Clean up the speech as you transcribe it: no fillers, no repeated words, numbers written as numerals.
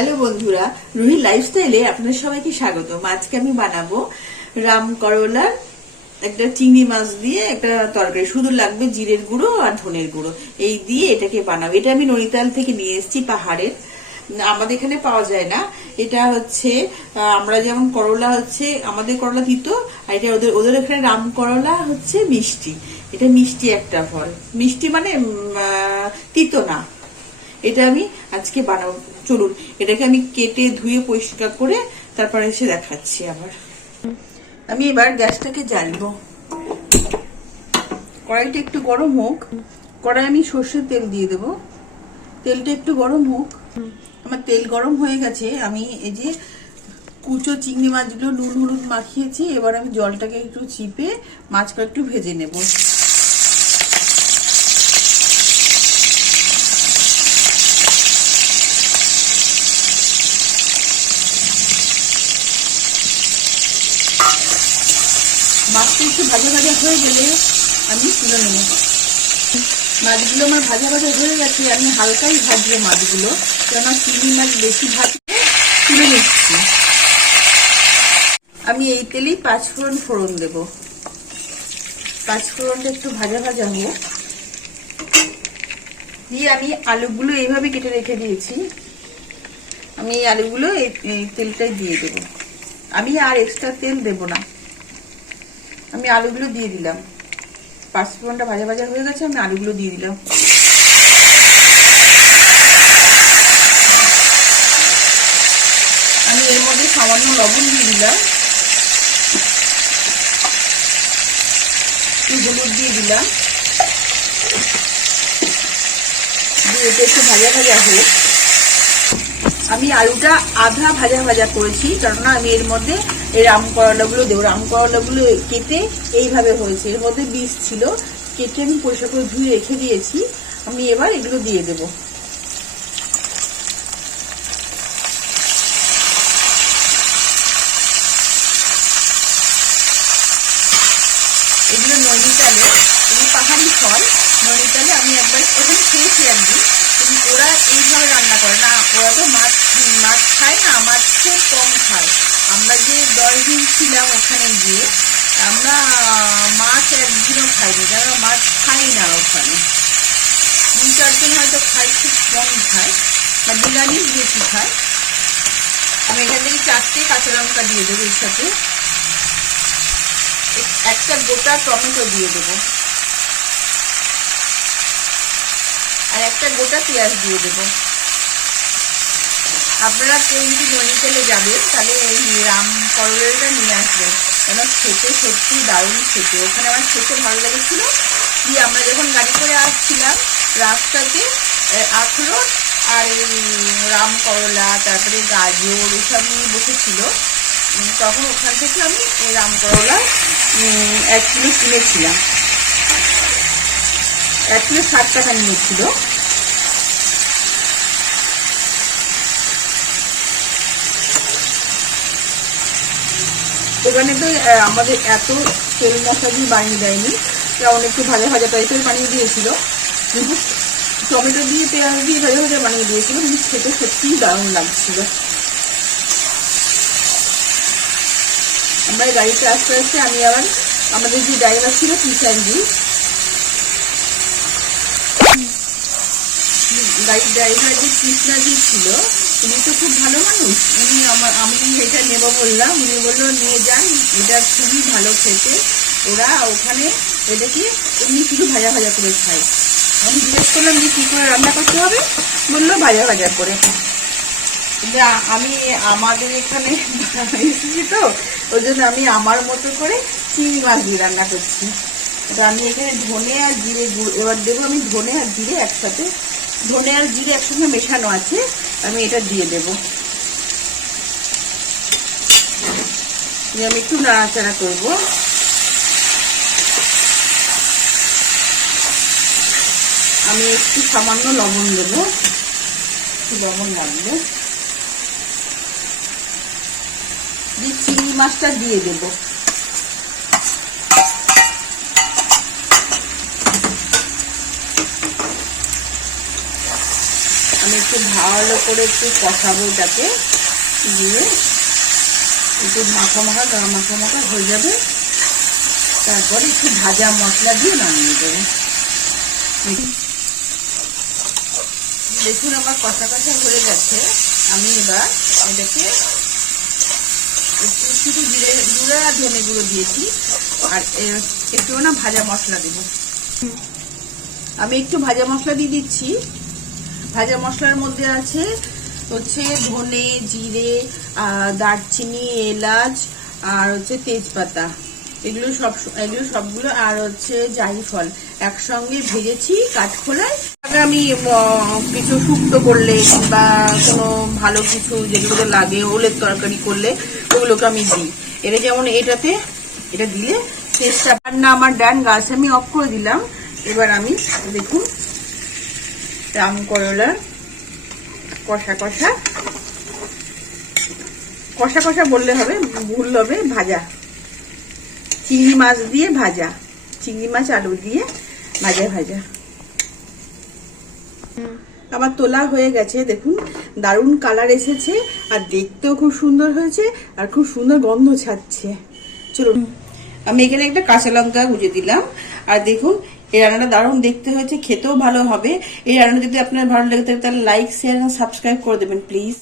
Hello বন্ধুরা, রুহি লাইফস্টাইলে আপনাদের সবাইকে স্বাগতম। আজকে আমি বানাবো রাম করলার একটা চিংড়ি মাছ দিয়ে একটা তরকারি। শুধু লাগবে জিরের গুঁড়ো আর ধনের গুঁড়ো, এই দিয়ে এটাকে বানাবো। এটা আমি নৈনিতাল থেকে নিয়ে এসেছি, পাহাড়ের, আমাদের এখানে পাওয়া যায় না। এটা হচ্ছে আমরা যেমন করলা হচ্ছে আমাদের করলা তিতো, আর এটা ওদের ওদের এখানে রাম করলা হচ্ছে মিষ্টি। এটা মিষ্টি একটা ফল, মিষ্টি মানে তিতো না। এটা আমি আজকে বানাবো। চলুন এটাকে আমি কেটে ধুয়ে পরিষ্কার করে তারপরে এসে দেখাচ্ছি। আবার আমি এবার গ্যাসটাকে জ্বালবো। কড়াইটা একটু গরম হোক। কড়াই আমি সর্ষের তেল দিয়ে দেবো। তেলটা একটু গরম হোক। আমার তেল গরম হয়ে গেছে। আমি এই যে কুচো চিংড়ি মাছগুলো নুন হলুদ মাখিয়েছি। এবার আমি জলটাকে একটু চিপে মাছটা একটু ভেজে নেব। মাছটা একটু ভাজা ভাজা হয়ে গেলে আমি তুলে নেব। মাছগুলো আমার ভাজা ভাজা হয়ে গেছে। আমি হালকাই ভাজবো মাছগুলো, কেন চিংড়ি মাছ বেশি ভাজলে তুলে নিচ্ছি। আমি এই তেলেই পাঁচফোড়ন দেব। পাঁচফোড়নটা একটু ভাজা ভাজা হোক। দিয়ে আমি আলুগুলো এইভাবে কেটে রেখে দিয়েছি। আমি এই আলুগুলো এই তেলটাই দিয়ে দেব। আমি আর এক্সট্রা তেল দেব না। আমি আলুগুলো দিয়ে দিলাম। পাঁচফোড়নটা ভাজা ভাজা হয়ে গেছে, আমি আলুগুলো দিয়ে দিলাম। আমি এর মধ্যে সামান্য লবণ দিয়ে দিলাম, হলুদ দিয়ে দিলাম। দিয়ে এটা একটু ভাজা ভাজা হোক। আমি আলুটা আধা ভাজা ভাজা করেছি, কেননা আমি এর মধ্যে এই রাম করলাগুলো দেবো। রাম করলাগুলো কেটে এইভাবে হয়েছে, এর মধ্যে বীজ ছিল, কেটে আমি পরিষ্কার করে ধুয়ে রেখে দিয়েছি। আমি এবার এগুলো দিয়ে দেবো। এগুলো নৈনিতালে, এগুলো পাহাড়ি ফল। নৈনিতালে আমি একবার ওখানে খেয়েছি একদিন, কিন্তু ওরা এইভাবে রান্না করে না। ওরা তো মাছ খায় না, মাছ খুব কম খায়। আমরা যে 10 দিন ছিলাম ওখানে গিয়ে, আমরা মাছ একদিনও খাইনি, কারণ মাছ খাই না ওখানে। 2-4 জন হয়তো খায়, খুব কম খায়, বা নিরামিষ বেশি খায়। আমি এখান থেকে 4টে কাঁচা লঙ্কা দিয়ে দেবো। এর সাথে একটা গোটা টমেটো দিয়ে দেবো, আর একটা গোটা পেঁয়াজ দিয়ে দেবো। আপনারা কেউ যদি নৈনিতালে যাবেন তাহলে এই রাম করলাটা নিয়ে আসবেন, কেন খেতে সত্যি দারুণ খেতে। ওখানে আমার খেতে ভালো লেগেছিল। কি আমরা যখন গাড়ি করে আসছিলাম রাস্তাতে আখরোট আর এই রাম করলা, তারপরে গাজর এসব নিয়ে বসেছিল, তখন ওখান থেকে আমি এই রাম করলা 1 কিলো কিনেছিলাম। 1 কিলো 60 টাকা নিয়েছিল। এখানে তো আমাদের এত তেল মশলা দিয়ে বানিয়ে দেয়নি, যেমন একটু ভাজা ভাজা টাইপের বানিয়ে দিয়েছিল, কিন্তু টমেটো দিয়ে পেঁয়াজ দিয়ে ভাজা ভাজা বানিয়ে দিয়েছিল, কিন্তু খেতে সত্যিই দারুণ লাগছিল। আমরা গাড়িতে আস্তে আস্তে আমি আবার আমাদের যে ড্রাইভার ছিল কিষানজি, গাড়ির ড্রাইভার যে কৃষ্ণাজি ছিল, উনি তো খুব ভালো মানুষ। উনি আমি সেটা নেবো বললাম, উনি বললো নিয়ে যান, এটা খুবই ভালো খেতে। ওরা ওখানে এটাকে এমনি শুধু ভাজা ভাজা করে খায়। আমি জিজ্ঞেস করলাম যে কী করে রান্না করতে হবে, বললো ভাজা ভাজা করে। আমি আমাদের এখানে এসেছি তো, ওই জন্য আমি আমার মতো করে চিংড়ি মাছ দিয়ে রান্না করছি। এটা আমি এখানে ধনে আর জিরে গুঁড়ো এবার দেবো। আমি ধনে আর জিরে একসাথে, ধনে আর জিরে একসঙ্গে মেশানো আছে, আমি এটা দিয়ে দেবো। আমি একটু নাড়াচাড়া করবো। আমি একটু সামান্য লবণ দেবো, একটু লবণ লাগবে। দিয়ে চিংড়ি মাছটা দিয়ে দেবো। আমি একটু ভালো করে একটু কষাবো, এটাকে দিয়ে একটু মাখা মাখা হয়ে যাবে। তারপরে একটু ভাজা মশলা দিয়ে নামিয়ে দেবো। দেখুন আমার কষা হয়ে গেছে। আমি এবার এটাকে একটু জিরে গুঁড়ো আর ধনে গুঁড়ো দিয়েছি, আর একটু না ভাজা মশলা দেব। আমি একটু ভাজা মশলা দিয়ে দিচ্ছি। ভাজা মশলার মধ্যে আছে হচ্ছে ধনে, জিরে, দারচিনি, এলাচ আর হচ্ছে তেজপাতা, এগুলো সবগুলো, আর হচ্ছে জায়ফল একসঙ্গে ভেজেছি কাঠখোলায়। আমি কিছু শুক্তো করলে কিংবা কোনো ভালো কিছু যেগুলো লাগে ওলের তরকারি করলে ওগুলোকে আমি দিই। এটা যেমন এটা দিলে টেস্টটা। রান্না আমার ডান, গাছ আমি অফ করে দিলাম। এবার আমি দেখুন রাম করলার কষা বললে হবে, ভুল হবে, ভাজা চিংড়ি মাছ দিয়ে ভাজা, চিংড়ি মাছ আলু দিয়ে ভাজা আমার তোলা হয়ে গেছে। দেখুন দারুণ কালার এসেছে, আর দেখতেও খুব সুন্দর হয়েছে, আর খুব সুন্দর গন্ধ ছাড়ছে। চলুন, আমি এখানে একটা কাঁচা লঙ্কা গুঁজে দিলাম। আর দেখুন এই রান্নাটা দারুণ দেখতে হয়েছে, খেতেও ভালো হবে। এই রান্না যদি আপনার ভালো লেগে থাকে তাহলে লাইক, শেয়ার এবং সাবস্ক্রাইব করে দেবেন প্লিজ।